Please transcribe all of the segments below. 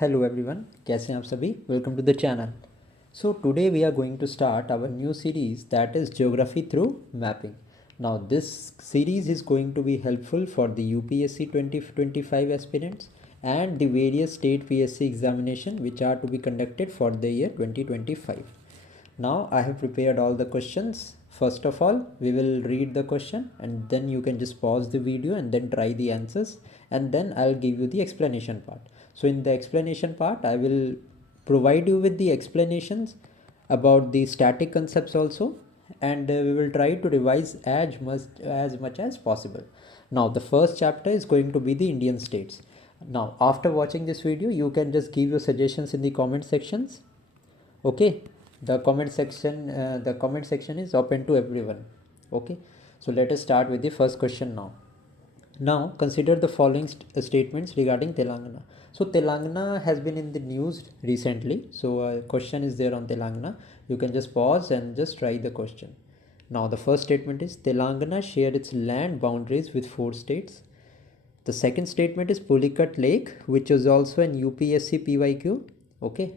Hello everyone, कैसे हैं आप सभी? Welcome to the channel. So today we are going to start our new series, that is geography through mapping. Now this series is going to be helpful for the UPSC 2025 aspirants and the various state PSC examination which are to be conducted for the year 2025. Now I have prepared all the questions. First of all, we will read the question and then you can just pause the video and then try the answers, and then I'll give you the explanation part. So in the explanation part, I will provide you with the explanations about the static concepts also, and we will try to revise as much as possible. Now the first chapter is going to be the Indian states. Now after watching this video, you can just give your suggestions in the comment sections. Okay, the comment section is open to everyone. Okay, so let us start with the first question now. Now consider the following statements regarding Telangana. So Telangana has been in the news recently. So a question is there on Telangana. You can just pause and just try the question. Now the first statement is Telangana shared its land boundaries with 4 states. The second statement is Pulicat Lake, which is also an UPSC PYQ. Okay,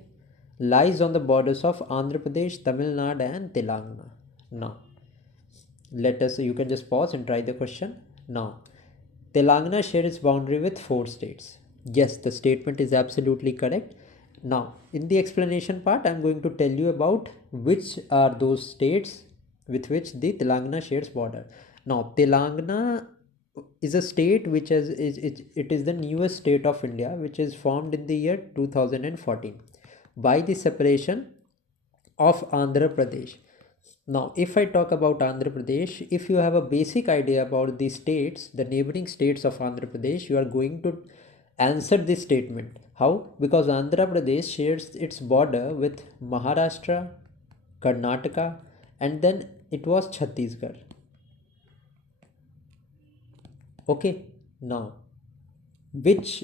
lies on the borders of Andhra Pradesh, Tamil Nadu, and Telangana. Now you can just pause and try the question. Now Telangana shares its boundary with 4 states. Yes, the statement is absolutely correct. Now, in the explanation part, I'm going to tell you about which are those states with which the Telangana shares border. Now, Telangana is a state which it is the newest state of India, which is formed in the year 2014 by the separation of Andhra Pradesh. Now, if I talk about Andhra Pradesh, if you have a basic idea about the states, the neighboring states of Andhra Pradesh, you are going to answer this statement. How? Because Andhra Pradesh shares its border with Maharashtra, Karnataka, and then it was Chhattisgarh. Okay, now which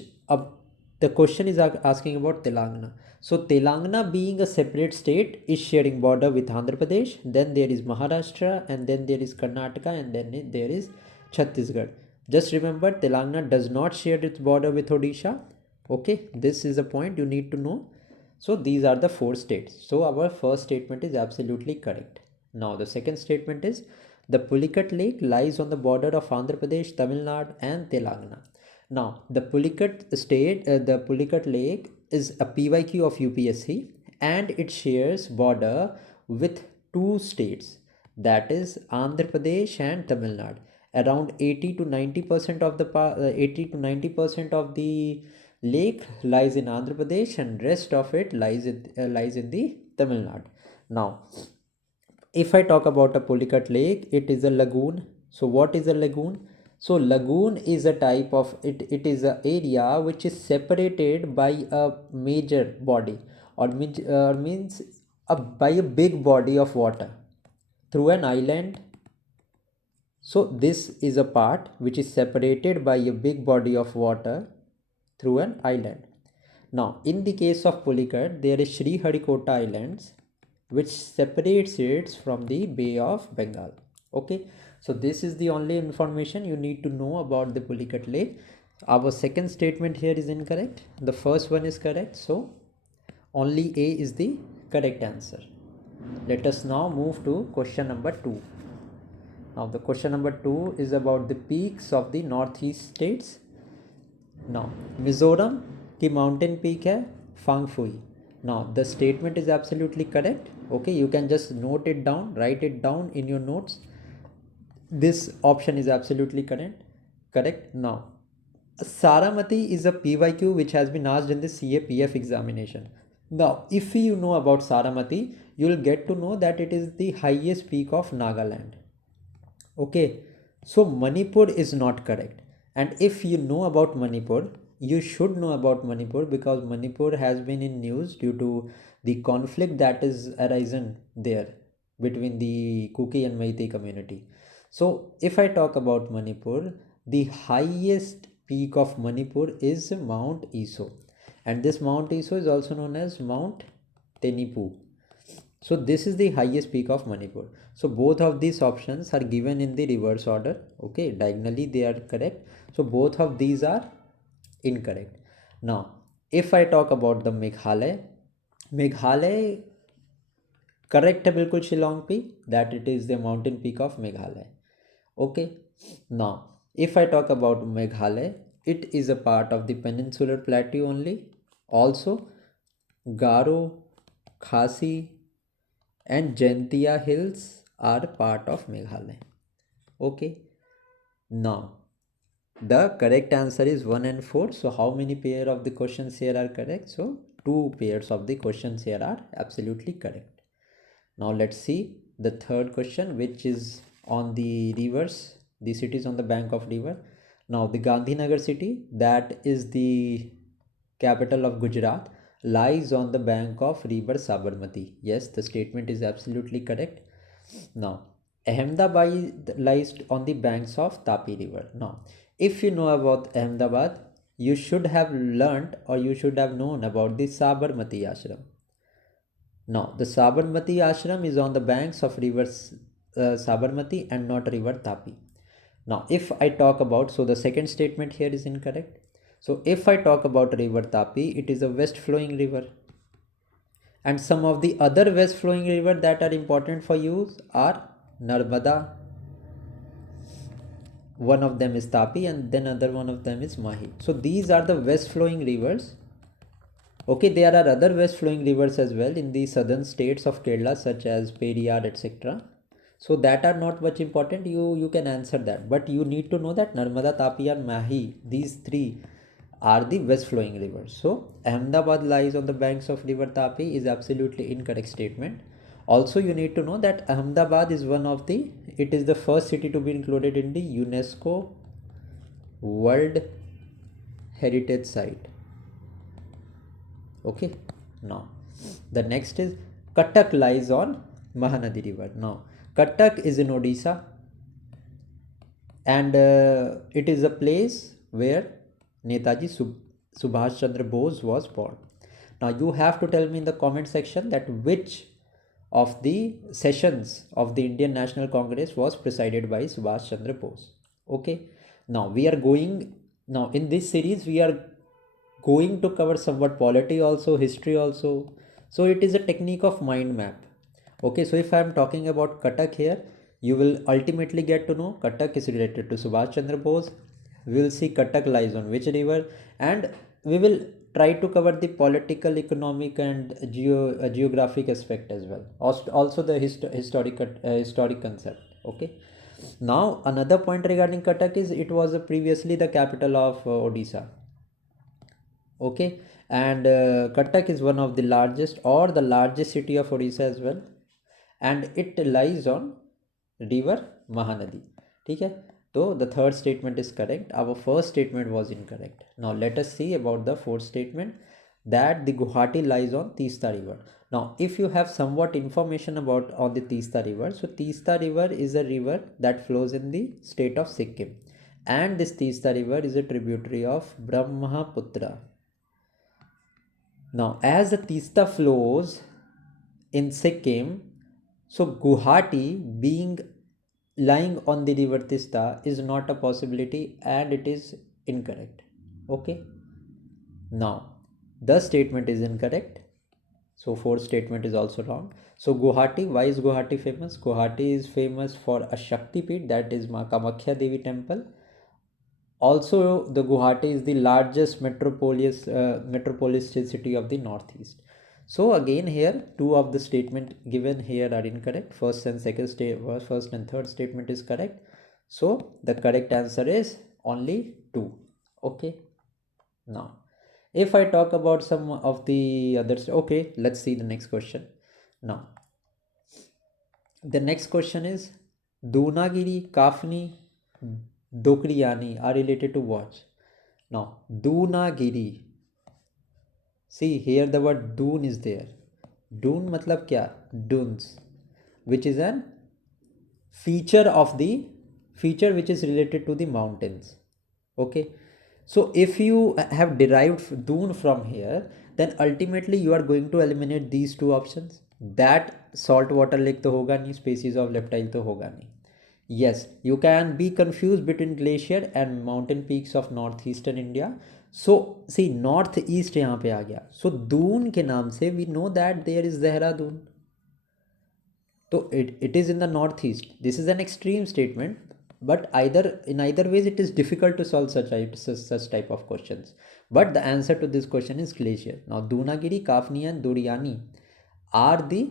the question is asking about Telangana. So Telangana being a separate state is sharing border with Andhra Pradesh, then there is Maharashtra, and then there is Karnataka, and then there is Chhattisgarh. Just remember, Telangana does not share its border with Odisha. Okay, this is a point you need to know. So these are the 4 states. So our first statement is absolutely correct. Now the second statement is the Pulicat Lake lies on the border of Andhra Pradesh, Tamil Nadu, and Telangana. Now, the Pulicat Lake is a PYQ of UPSC, and it shares border with 2 states, that is Andhra Pradesh and Tamil Nadu. Around 80 to 90% of the lake lies in Andhra Pradesh, and rest of it lies in the Tamil Nadu. Now, if I talk about a Pulicat Lake, it is a lagoon. So what is a lagoon? So lagoon is a type of it is an area which is separated by a major body, or means by a big body of water through an island. So this is a part which is separated by a big body of water through an island. Now, in the case of Pulicat, there is Sri Harikota Islands, which separates it from the Bay of Bengal. Okay, so this is the only information you need to know about the Pulicat Lake. Our second statement here is incorrect. The first one is correct, so only A is the correct answer. Let us now move to question number 2. Now the question number 2 is about the peaks of the northeast states. Now Mizoram की mountain peak है Fangfui. Now the statement is absolutely correct. Okay, you can just note it down, write it down in your notes. This option is absolutely correct. Now Saramati is a PYQ which has been asked in the CAPF examination. Now if you know about Saramati, you will get to know that it is the highest peak of Nagaland. Okay, so Manipur is not correct. And if you know about Manipur, you should know about Manipur, because Manipur has been in news due to the conflict that is arisen there between the Kuki and Meitei community. So if I talk about Manipur, the highest peak of Manipur is Mount Iso, and this Mount Iso is also known as Mount Tenipu. So this is the highest peak of Manipur. So both of these options are given in the reverse order. Okay, diagonally they are correct. So both of these are incorrect. Now if I talk about the Meghalaya correct है बिल्कुल शिलोंग पे, that it is the mountain peak of Meghalaya. Okay, now if I talk about Meghalaya, it is a part of the peninsular plateau only. Also, Garo, Khasi and Jaintia hills are part of Meghalaya. Okay, now the correct answer is 1 and 4. So how many pair of the questions here are correct? So two pairs of the questions here are absolutely correct. Now let's see the third question, which is on the rivers, the cities on the bank of river. Now the Gandhinagar city, that is the capital of Gujarat, lies on the bank of river Sabarmati. Yes, the statement is absolutely correct. Now Ahmedabad lies on the banks of Tapi river. Now if you know about Ahmedabad, you should have learnt or you should have known about the Sabarmati ashram. Now, the Sabarmati ashram is on the banks of river Sabarmati and not river Tapi. Now, if I talk about, so the second statement here is incorrect. So, if I talk about river Tapi, it is a west flowing river. And some of the other west flowing river that are important for you are Narmada. One of them is Tapi and then other one of them is Mahi. So, these are the west flowing rivers. Okay, there are other west flowing rivers as well in the southern states of Kerala, such as Periyar, etc. So that are not much important. You can answer that, but you need to know that Narmada, Tapi and Mahi, these three are the west flowing rivers. So Ahmedabad lies on the banks of river Tapi is absolutely incorrect statement. Also, you need to know that Ahmedabad is it is the first city to be included in the UNESCO World Heritage Site. Okay, now the next is Cuttack lies on Mahanadi river. Now Cuttack is in Odisha and it is a place where Netaji Subhash Chandra Bose was born. Now you have to tell me in the comment section that which of the sessions of the Indian National Congress was presided by Subhash Chandra Bose. Okay, now in this series we are going to cover somewhat polity also, history also. So it is a technique of mind map. Okay, so if I am talking about Cuttack here, you will ultimately get to know Cuttack is related to Subhash Chandra Bose. We will see Cuttack lies on which river, and we will try to cover the political, economic and geographic aspect as well. Also the historic concept. Okay. Now another point regarding Cuttack is it was previously the capital of Odisha. Okay, and Cuttack is one of the largest city of Odisha as well, and it lies on river Mahanadi. Okay, so the third statement is correct. Our first statement was incorrect. Now let us see about the fourth statement, that the Guwahati lies on Teesta river. Now if you have somewhat information about on the Teesta river, so Teesta river is a river that flows in the state of Sikkim, and this Teesta river is a tributary of Brahmaputra. Now, as the Teesta flows in Sikkim, so Guwahati being lying on the river Teesta is not a possibility and it is incorrect. Okay. Now, the statement is incorrect. So, fourth statement is also wrong. So, Guwahati, why is Guwahati famous? Guwahati is famous for a Shakti Peeth, that is Ma Kamakhya Devi temple. Also, the Guwahati is the largest metropolis city of the northeast. So again here, two of the statement given here are incorrect. First and third statement is correct. So the correct answer is only 2. Okay. Now, if I talk about some of the others, okay, let's see the next question. Now, the next question is Dunagiri, Kafni, Dokriyani are related to what? Now, Dunagiri. See, here the word Dun is there. Dun matlab kya? Duns, which is an feature which is related to the mountains. Okay. So if you have derived Dun from here, then ultimately you are going to eliminate these two options. That saltwater lake to hoga nahi, species of reptile to hoga nahi. Yes, you can be confused between glacier and mountain peaks of northeastern India. So see north east यहाँ पे आ गया, so Doon के नाम से we know that there is Dehradun, तो it is in the northeast. This is an extreme statement, but either ways it is difficult to solve such type of questions. But the answer to this question is glacier. Now Dunagiri, Kafni and Duriani are the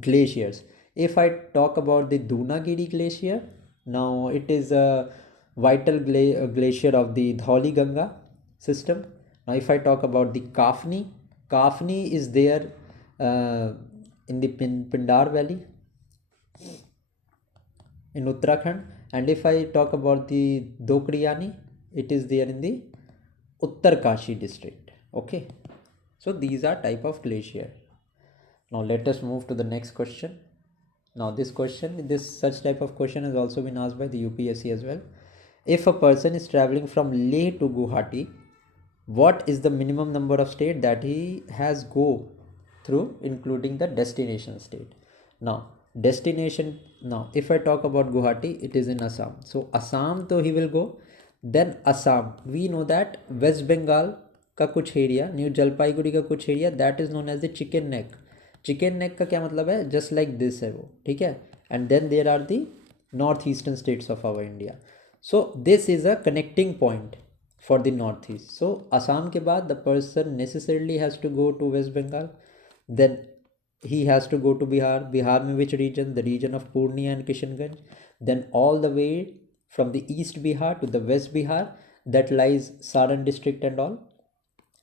glaciers. If I talk about the Dunagiri glacier, now it is a vital glacier of the Dhauli Ganga system. Now if I talk about the Kafni is there in the Pindar Valley in Uttarakhand, and if I talk about the Dokriyani, it is there in the Uttarkashi district. Okay, so these are type of glacier. Now let us move to the next question. Now this such type of question has also been asked by the UPSC as well. If a person is traveling from Leh to Guwahati, what is the minimum number of state that he has go through, including the destination state? Now if I talk about Guwahati, it is in Assam, so Assam to he will go. Then Assam, we know that West Bengal का कुछ area, new Jalpaiguri का कुछ area, that is known as the chicken neck. Chicken neck का क्या मतलब है, just like this है वो, ठीक है. And then there are the north eastern states of our India. So this is a connecting point for the north east. So Assam के बाद the person necessarily has to go to West Bengal, then he has to go to Bihar में which region, the region of Purnia and Kishanganj, then all the way from the east Bihar to the west Bihar, that lies Saran district and all.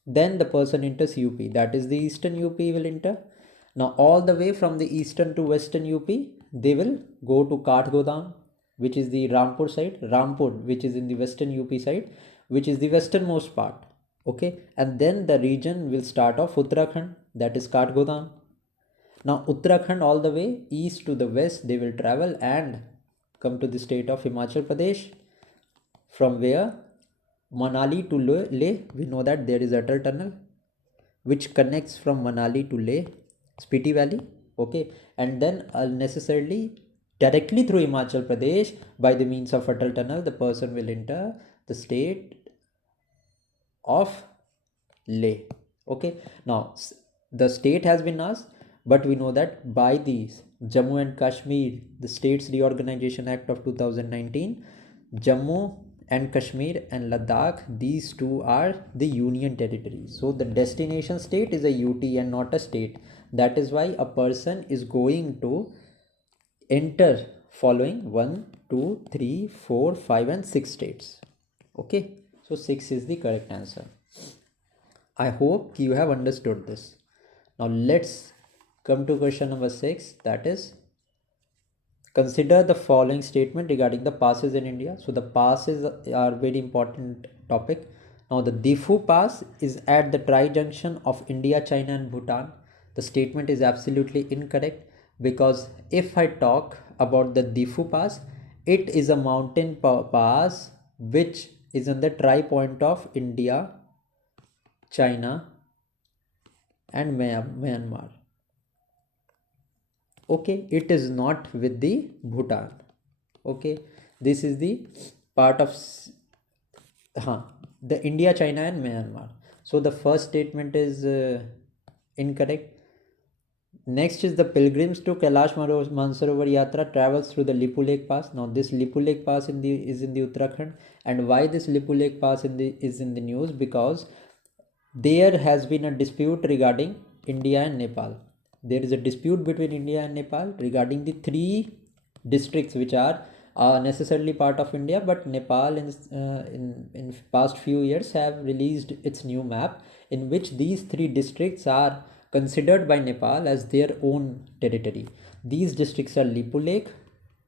Then the person enters UP, that is the eastern UP will enter. Now all the way from the eastern to western UP, they will go to Kathgodam, which is the Rampur side, Rampur which is in the western UP side, which is the westernmost part. Okay, and then the region will start off Uttarakhand, that is Kathgodam. Now Uttarakhand all the way east to the west they will travel and come to the state of Himachal Pradesh, from where Manali to Leh, we know that there is Atal Tunnel which connects from Manali to Leh, Spiti Valley. Okay, and then necessarily directly through Himachal Pradesh by the means of Atal Tunnel the person will enter the state of Leh. Okay, now the state has been asked, but we know that by the Jammu and Kashmir, the States Reorganization Act of 2019, Jammu and Kashmir and Ladakh, these two are the union territories. So the destination state is a UT and not a state. That is why a person is going to enter following 1 2 3 4 5 and 6 states. Okay, so 6 is the correct answer. I hope you have understood this. Now let's come to question number 6, that is consider the following statement regarding the passes in India. So the passes are very important topic. Now the Difu pass is at the tri-junction of India, China and Bhutan. The statement is absolutely incorrect, because if I talk about the Difu pass, it is a mountain pass which is on the tri-point of India, China and Myanmar. Okay, it is not with the Bhutan. Okay, this is the part of the India, China and Myanmar. So the first statement is incorrect. Next is the pilgrims to Kailash Mansarovar Yatra travels through the Lipu Lake Pass. Now this Lipu Lake Pass is in the Uttarakhand, and why this Lipu Lake Pass is in the news, because there has been a dispute regarding India and Nepal. There is a dispute between India and Nepal regarding the 3 districts which are necessarily part of India, but Nepal in past few years have released its new map, in which these 3 districts are considered by Nepal as their own territory. These districts are Lipu Lake,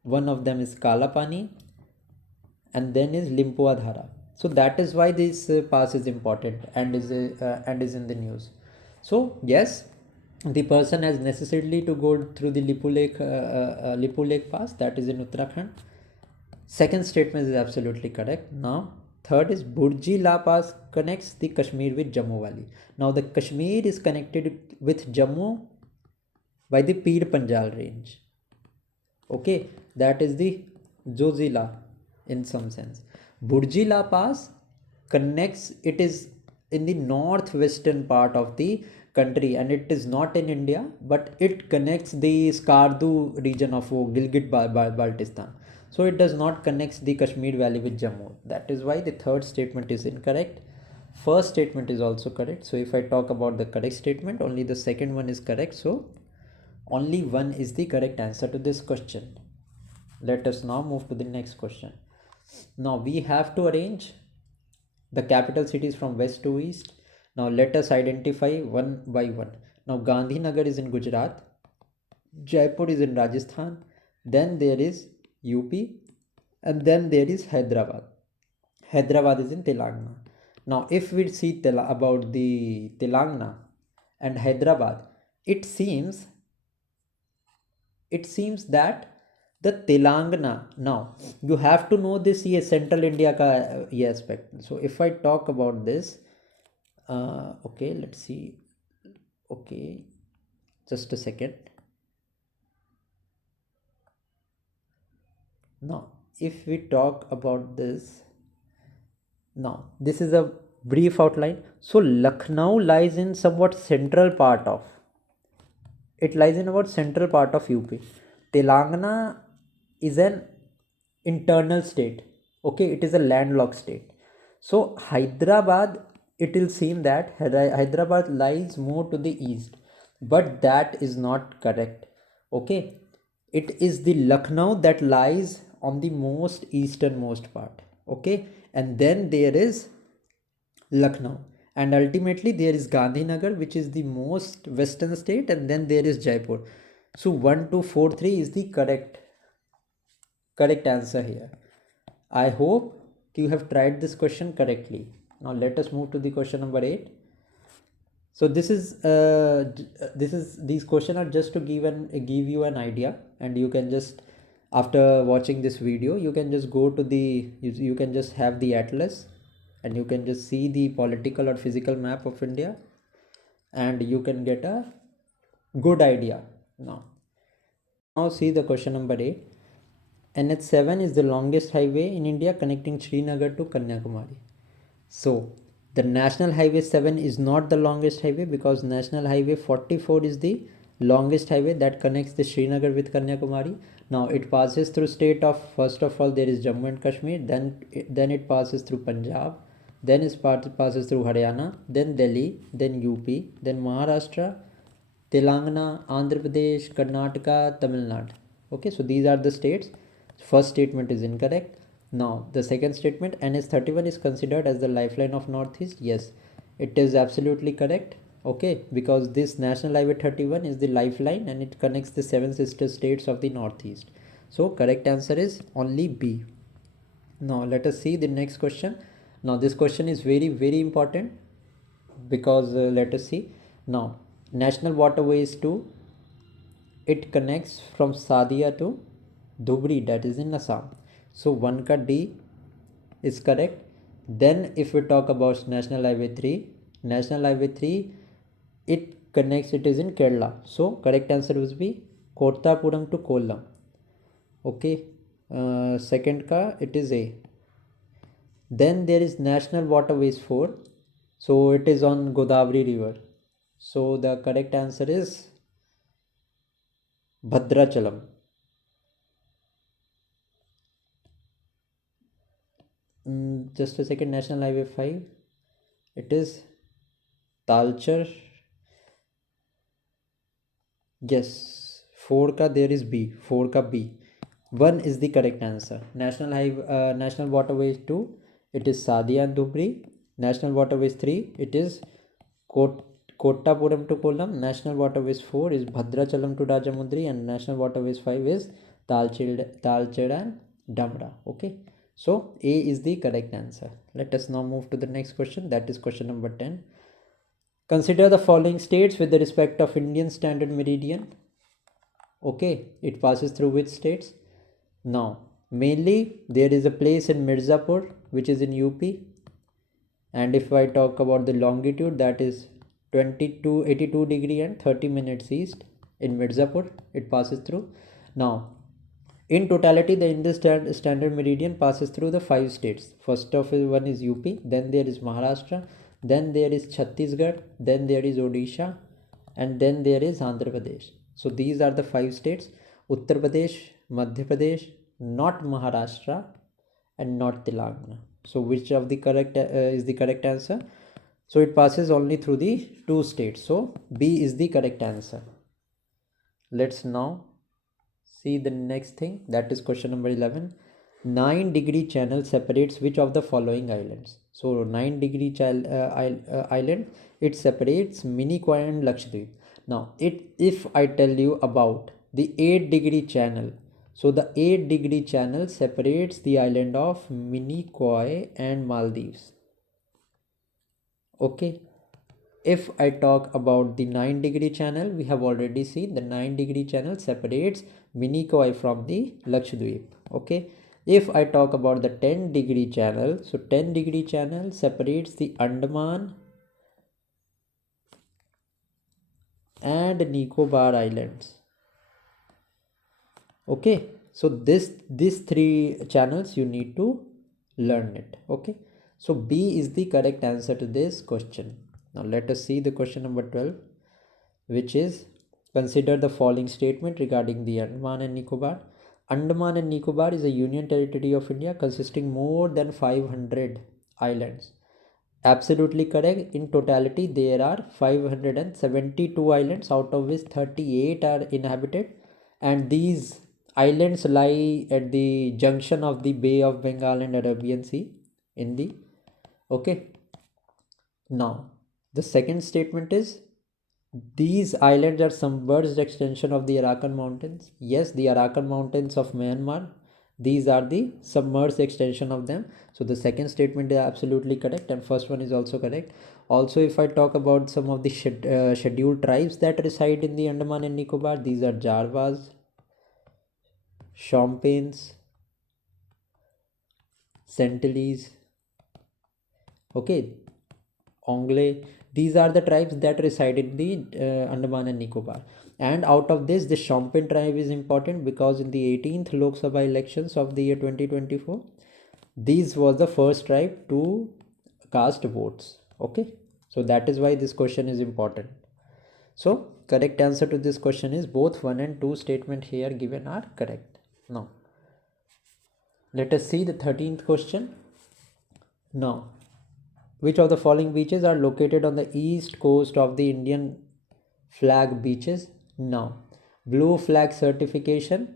one of them is Kalapani, and then is Limpoadhara. So that is why this pass is important and is in the news. So yes, the person has necessarily to go through the Lipu Lake pass, that is in Uttarakhand. Second statement is absolutely correct. Now third is Burji La Pass connects the Kashmir with Jammu Valley. Now the Kashmir is connected with Jammu by the Pir Panjal range. Okay, that is the Zojila in some sense. Burji La Pass connects, it is in the northwestern part of the country, and it is not in India, but it connects the Skardu region of Gilgit Baltistan. So it does not connect the Kashmir Valley with Jammu. That is why the third statement is incorrect. First statement is also correct. So if I talk about the correct statement, only the second one is correct. So only one is the correct answer to this question. Let us now move to the next question. Now we have to arrange the capital cities from west to east. Now let us identify one by one. Now Gandhinagar is in Gujarat, Jaipur is in Rajasthan, then there is UP, and then there is Hyderabad. Hyderabad is in Telangana. Now if we see about the Telangana and Hyderabad, it seems that the Telangana, now you have to know this ye central India ka ye aspect. So if I talk about this, okay, let's see. Okay, just a second. Now if we talk about this, now this is a brief outline. So Lucknow lies in somewhat central part of, it lies in about central part of UP. Telangana is an internal state. Okay, it is a landlocked state. So Hyderabad, it will seem that Hyderabad lies more to the east, but that is not correct. Okay, it is the Lucknow that lies on the most easternmost part. Okay, and then there is Lucknow, and ultimately there is Gandhinagar, which is the most western state, and then there is Jaipur. So 1 2 4 3 is the correct answer here. I hope you have tried this question correctly. Now let us move to the question number 8. So these questions are just to give you an idea, and you can just, after watching this video, you can just go to you can just have the atlas, and you can just see the political or physical map of India, and you can get a good idea. Now see the question number 8. NH7 is the longest highway in India connecting Srinagar to Kanyakumari. So the National Highway 7 is not the longest highway, because National Highway 44 is the longest highway that connects the Srinagar with Kanyakumari. Now it passes through state of, first of all there is Jammu and Kashmir, then it passes through Punjab, then it passes through Haryana, then Delhi, then UP, then Maharashtra, Telangana, Andhra Pradesh, Karnataka, Tamil Nadu. Okay, so these are the states. First statement is incorrect. Now the second statement, NH31 is considered as the lifeline of Northeast. Yes, it is absolutely correct. Okay, because this National Highway 31 is the lifeline, and it connects the seven sister states of the Northeast. So correct answer is only B. Now let us see the next question. Now this question is very important, because let us see. Now National Waterways 2, it connects from Sadia to Dhubri, that is in Assam. So 1 ka D is correct. Then if we talk about National Highway 3, National Highway 3, it connects, it is in Kerala. So correct answer will be Kottapuram to Kollam. Okay, second ka, it is A. Then there is National Waterways 4. So it is on Godavari River. So the correct answer is Bhadrachalam. Just a second. National Highway 5, it is Talcher. Yes, 4 ka there is B. 4 ka B. 1 is the correct answer. National Waterways 2, it is Sadia and Dhubri. National Waterways 3, it is Kottapuram to Kollam. National Waterways 4 is Bhadrachalam to Rajamundry, and National Waterways 5 is Talcher and Damra. Okay, so A is the correct answer. Let us now move to the next question. That is question number 10. Consider the following states with the respect of Indian Standard Meridian. Okay, it passes through which states? Now, mainly there is a place in Mirzapur, which is in UP. And if I talk about the longitude, that is 82 degree and 30 minutes east in Mirzapur, it passes through. Now, In totality, the Indus standard meridian passes through the 5 states. First of all, one is UP, then there is Maharashtra, then there is Chhattisgarh, then there is Odisha, and then there is Andhra Pradesh. So these are the 5 states: Uttar Pradesh, Madhya Pradesh, not Maharashtra, and not Telangana. So which of the correct is the correct answer? So it passes only through the 2 states. So B is the correct answer. Let's now see the next thing, that is question number 11. 9-degree channel separates which of the following islands? So 9-degree island, it separates Minicoy and Lakshadweep. Now if I tell you about the 8-degree channel, so the 8-degree channel separates the island of Minicoy and Maldives. Okay, if I talk about the 9-degree channel, we have already seen the 9-degree channel separates Minicoy from the Lakshadweep. Okay, if I talk about the 10-degree channel, so 10-degree channel separates the Andaman and Nicobar Islands. Okay, so these 3 channels you need to learn it. Okay, so B is the correct answer to this question. Now let us see the question number 12, which is, consider the following statement regarding the Andaman and Nicobar. Andaman and Nicobar is a union territory of India consisting more than 500 islands. Absolutely correct. In totality, there are 572 islands, out of which 38 are inhabited, and these islands lie at the junction of the Bay of Bengal and Arabian Sea in the. Okay. Now, the second statement is, these islands are submerged extension of the Arakan Mountains. Yes, the Arakan Mountains of Myanmar. These are the submerged extension of them. So the second statement is absolutely correct, and first one is also correct. Also, if I talk about some of the scheduled tribes that reside in the Andaman and Nicobar, these are Jarvas, Shompenes, Sentinelese, okay, Ongle. These are the tribes that reside in the Andaman and Nicobar. And out of this, the Shompen tribe is important because in the 18th Lok Sabha elections of the year 2024, this was the first tribe to cast votes. Okay, so that is why this question is important. So correct answer to this question is both 1 and 2 statement here given are correct. Now let us see the 13th question. Now, which of the following beaches are located on the east coast of the Indian flag beaches? Now, blue flag certification.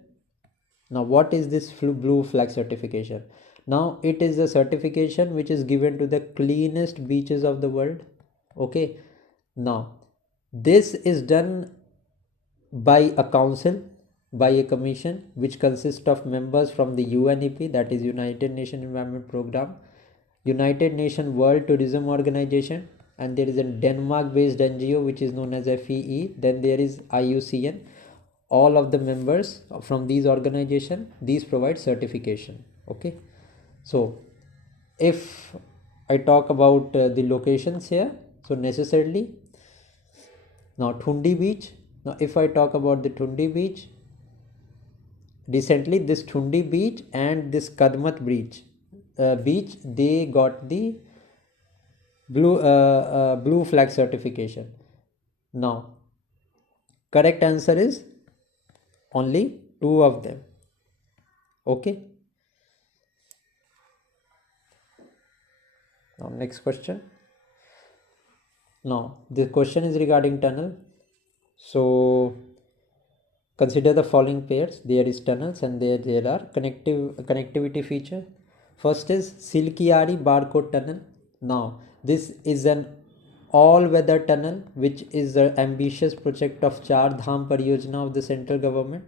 Now, what is this blue flag certification? Now, it is a certification which is given to the cleanest beaches of the world. Okay. Now, this is done by a council, by a commission which consists of members from the UNEP, that is United Nations Environment Program, United Nations World Tourism Organization, and there is a Denmark based NGO which is known as FEE, then there is IUCN. All of the members from these organizations, these provide certification. Okay, so if I talk about the locations here, so necessarily, now Thundi beach. Now if I talk about the Thundi beach, recently this Thundi beach and this Kadmat beach, they got the blue flag certification. Now correct answer is only 2 of them. Okay, now next question. Now the question is regarding tunnel. So consider the following pairs. There is tunnels and there are connectivity feature. First is Silkiari Barcode Tunnel. Now this is an all-weather tunnel which is an ambitious project of Char Dham Pariyojana of the central government.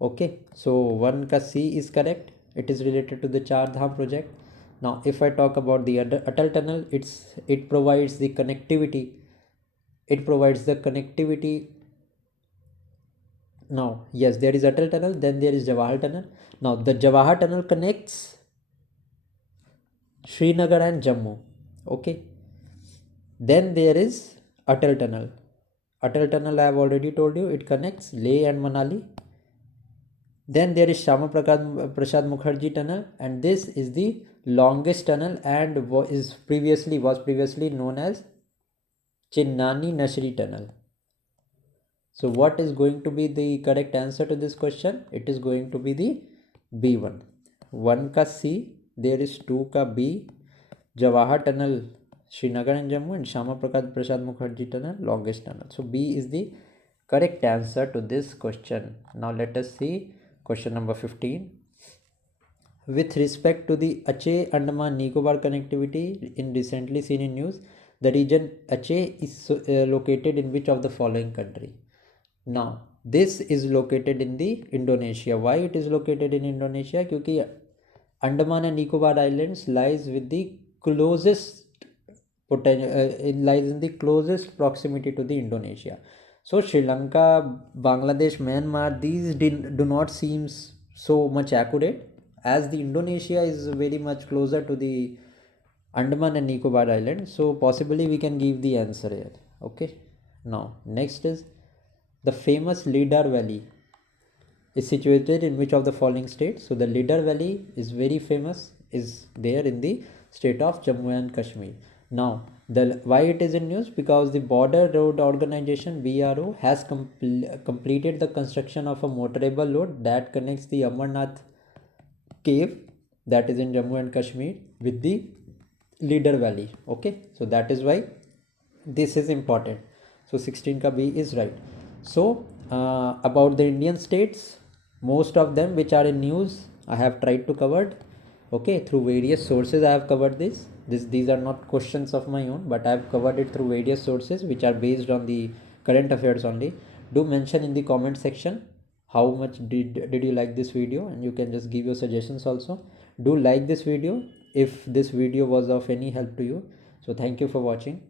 Okay, so 1 ka C is correct. It is related to the Char Dham project. Now if I talk about the Atal tunnel, it provides the connectivity. It provides the connectivity. Now yes, there is Atal tunnel, then there is Jawahar tunnel. Now the Jawahar tunnel connects Srinagar and Jammu. Okay, then there is Atal tunnel. Atal tunnel, I have already told you, it connects Leh and Manali. Then there is Prasad Mukherjee tunnel, and this is the longest tunnel and was previously known as Chinnani Nashri tunnel. So what is going to be the correct answer to this question? It is going to be the B1. 1 ka C, there is 2 ka B, Jawahar tunnel, Srinagar and Jammu, and Shama Prasad Mukherjee tunnel, longest tunnel. So B is the correct answer to this question. Now let us see question number 15. With respect to the Aceh Andaman Nicobar connectivity in recently seen in news, the region Aceh is located in which of the following country? Now this is located in the Indonesia. Why it is located in Indonesia? Because Andaman and Nicobar Islands lies with the closest it lies in the closest proximity to the Indonesia. So Sri Lanka, Bangladesh, Myanmar, these do not seem so much accurate, as the Indonesia is very much closer to the Andaman and Nicobar Island. So possibly we can give the answer here. Okay. Now next is the famous Lidar Valley is situated in which of the following states? So the Lidar Valley is very famous, is there in the state of Jammu and Kashmir. Now why it is in news? Because the Border Road Organization BRO has completed the construction of a motorable road that connects the Amarnath cave, that is in Jammu and Kashmir, with the Lidar Valley. Okay, so that is why this is important. So 16 ka B is right. So about the Indian states, most of them which are in news I have tried to cover. Okay, through various sources I have covered these are not questions of my own, but I have covered it through various sources which are based on the current affairs only. Do mention in the comment section how much did you like this video, and you can just give your suggestions also. Do like this video if this video was of any help to you. So thank you for watching.